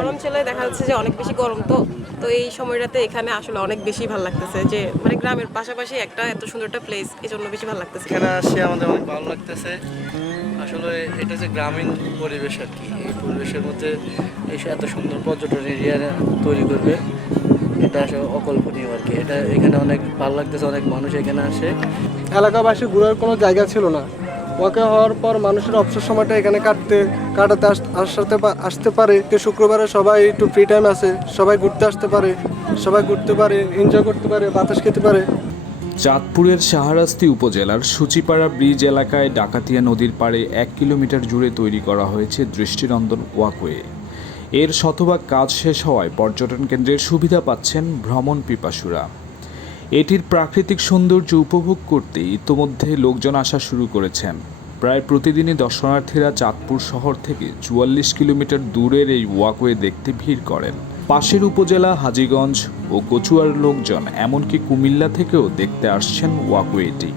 গরমাঞ্চলে দেখা যাচ্ছে যে অনেক বেশি গরম তো তো এই সময়টাতে এখানে আসলে অনেক বেশি ভালো লাগতেছে যে মানে গ্রামের পাশাপাশি একটা এত সুন্দর একটা প্লেস এই জন্য বেশি ভালো লাগতেছে। এখানে আসে আমাদের অনেক ভালো লাগতেছে। আসলে এটা যে গ্রামীণ পরিবেশ আর কি এই পরিবেশের মধ্যে এই এত সুন্দর পর্যটন এরিয়া তৈরি করবে এটা আসলে অকল্পনীয় আর কি। এটা এখানে অনেক ভালো লাগতেছে অনেক মানুষ এখানে আসে। এলাকাবাসী ঘুরার কোনো জায়গা ছিল না। ওয়াকে হওয়ার পর মানুষের অবসর সময়টা এখানে কাটতে, কাটাতে আস- আসতে আসতে পারে। তো শুক্রবারে সবাই একটু ফ্রি টাইম আছে, সবাই ঘুরতে আসতে পারে, সবাই ঘুরতে পারে এনজয় করতে পারে, বাতাস খেতে পারে। চাঁদপুরের শাহরাস্তি উপজেলার সুচিপাড়া ব্রিজ এলাকায় ডাকাতিয়া নদীর পাড়ে এক কিলোমিটার জুড়ে তৈরি করা হয়েছে দৃষ্টিনন্দন ওয়াকওয়ে এর শতভাগ কাজ শেষ হওয়ায় পর্যটন কেন্দ্রের সুবিধা পাচ্ছেন ভ্রমণ পিপাসুরা। এটির প্রাকৃতিক সৌন্দর্য উপভোগ করতে ইতোমধ্যে লোকজন আসা শুরু করেছেন। প্রায় প্রতিদিনই দর্শনার্থীরা চাঁদপুর শহর থেকে চুয়াল্লিশ কিলোমিটার দূরের এই ওয়াকওয়ে দেখতে ভিড় করেন। পাশের উপজেলা হাজীগঞ্জ ও কচুয়ার লোকজন, এমনকি কুমিল্লা থেকেও দেখতে আসছেন ওয়াকওয়েটি।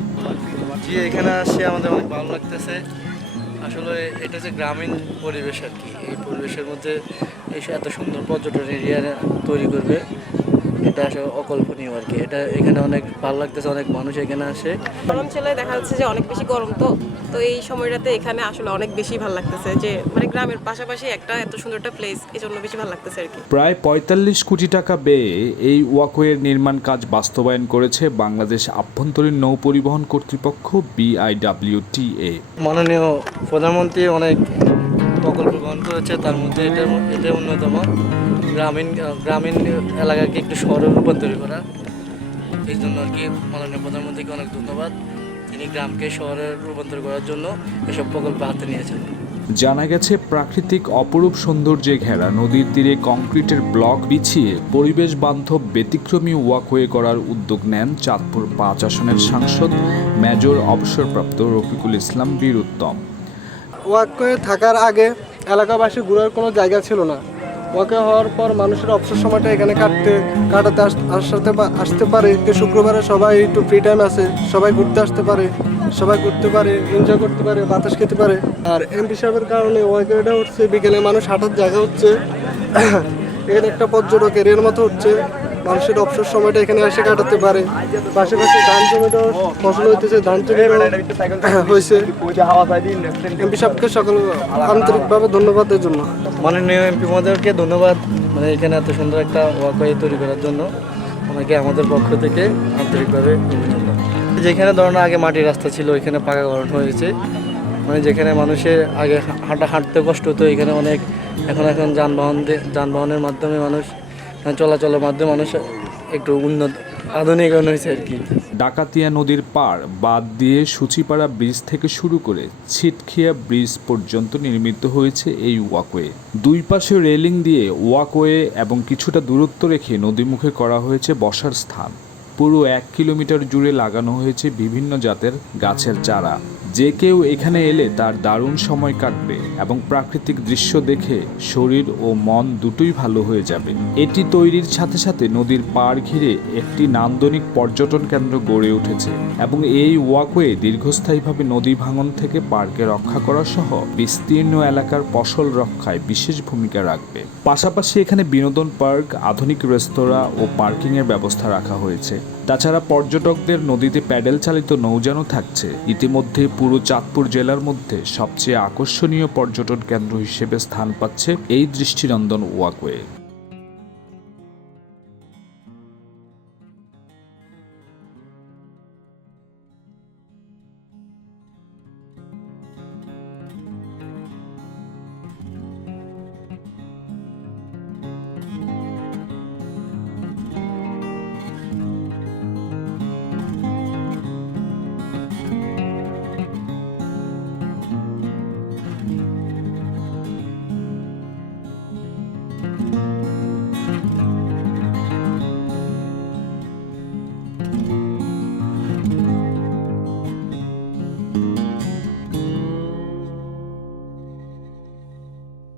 এখানে আসে, আমাদের অনেক ভালো লাগতেছে। আসলে এটা যে গ্রামীণ পরিবেশ আর কি, এই পরিবেশের মধ্যে এত সুন্দর পর্যটন এরিয়া তৈরি করবে। এটা আসলে অকল্পনীয় আর কি। এটা এখানে অনেক ভালো লাগতেছে অনেক মানুষ এখানে আসে। গরমাঞ্চলে দেখা যাচ্ছে যে অনেক বেশি গরম তো। তো এই সময়টাতে এখানে আসলে অনেক বেশি ভালো লাগতেছে যে মানে গ্রামের পাশাপাশি একটা এত সুন্দর একটা প্লেস এই জন্য বেশি ভালো লাগতেছে আর কি। প্রায় পঁয়তাল্লিশ কোটি টাকা ব্যয়ে এই ওয়াকওয়ের নির্মাণ কাজ বাস্তবায়ন করেছে বাংলাদেশ আভ্যন্তরীণ নৌ পরিবহন কর্তৃপক্ষ বিআইডব্লিউটিএ। মাননীয় প্রধানমন্ত্রী অনেক প্রকল্প গ্রহণ করেছে তার মধ্যে এটা এটা অন্যতম। গ্রামীণ গ্রামীণ এলাকাকে একটু শহরে রূপান্তর করা। এই জন্য আর কি মাননীয় প্রধানমন্ত্রীকে অনেক ধন্যবাদ। তিনি গ্রামকে শহরে রূপান্তর করার জন্য এসব প্রকল্প হাতে নিয়েছেন। জানা গেছে প্রাকৃতিক অপরূপ সৌন্দর্যে ঘেরা নদীর তীরে কংক্রিটের ব্লক বিছিয়ে পরিবেশ বান্ধব ব্যতিক্রমী ওয়াকওয়ে করার উদ্যোগ নেন চাঁদপুর পাঁচ আসনের সাংসদ মেজর অবসরপ্রাপ্ত রফিকুল ইসলাম বীর উত্তম ওয়াকে থাকার আগে এলাকাবাসী ঘুরার কোনো জায়গা ছিল না। ওয়াকে হওয়ার পর মানুষের অবসর সময়টা এখানে কাটতে, কাটাতে আস- আসতে আসতে পারে। তো শুক্রবারে সবাই একটু ফ্রি টাইম আছে, সবাই ঘুরতে আসতে পারে, সবাই ঘুরতে পারে এনজয় করতে পারে, বাতাস খেতে পারে। আর এমপি সাহেবের কারণে ওয়াকেটা হচ্ছে বিকেলে মানুষ হাঁটার জায়গা হচ্ছে। এর একটা পর্যটকের এর মতো হচ্ছে। মানুষের অবসর সময়টা এখানে এসে কাটাতে পারে। পাশাপাশি ধান জমিটাও ফসল হইতেছে, ধান জমিটাও হয়েছে এমপি সাহেবকে সকল আন্তরিকভাবে ধন্যবাদের জন্য। মাননীয় এমপি মহোদয়কে ধন্যবাদ মানে এখানে এত সুন্দর একটা ওয়াকওয়ে তৈরি করার জন্য। ওনাকে আমাদের পক্ষ থেকে আন্তরিকভাবে যেখানে ধরুন আগে মাটির রাস্তা ছিল, ওইখানে পাকাকরণ হয়েছে। মানে যেখানে মানুষের আগে হাঁটা হাঁটতে কষ্ট হতো, এখানে অনেক এখন এখন যানবাহন যানবাহনের মাধ্যমে মানুষ মানে চলাচলের মাধ্যমে মানুষ একটু উন্নত, আধুনিকরণ হয়েছে আর কি। ডাকাতিয়া নদীর পাড় বাদ দিয়ে সুচিপাড়া ব্রিজ থেকে শুরু করে ছিটখিয়া ব্রিজ পর্যন্ত নির্মিত হয়েছে এই ওয়াকওয়ে। দুই পাশে রেলিং দিয়ে ওয়াকওয়ে এবং কিছুটা দূরত্ব রেখে নদীমুখে করা হয়েছে বসার স্থান। পুরো এক কিলোমিটার জুড়ে লাগানো হয়েছে বিভিন্ন জাতের গাছের চারা। যে কেউ এখানে এলে তার দারুণ সময় কাটবে এবং প্রাকৃতিক দৃশ্য দেখে শরীর ও মন দুটোই ভালো হয়ে যাবে। এটি তৈরির সাথে সাথে নদীর পাড় ঘিরে একটি নান্দনিক পর্যটন কেন্দ্র গড়ে উঠেছে এবং এই ওয়াকওয়ে দীর্ঘস্থায়ীভাবে নদী ভাঙন থেকে পার্কে রক্ষা করা সহ বিস্তীর্ণ এলাকার ফসল রক্ষায় বিশেষ ভূমিকা রাখবে। পাশাপাশি এখানে বিনোদন পার্ক, আধুনিক রেস্তোরাঁ ও পার্কিংয়ের ব্যবস্থা রাখা হয়েছে। তাছাড়া পর্যটকদের নদীতে প্যাডেল চালিত নৌযানও থাকছে। ইতিমধ্যে পুরো চাঁদপুর জেলার মধ্যে সবচেয়ে আকর্ষণীয় পর্যটন কেন্দ্র হিসেবে স্থান পাচ্ছে এই দৃষ্টিনন্দন ওয়াকওয়ে।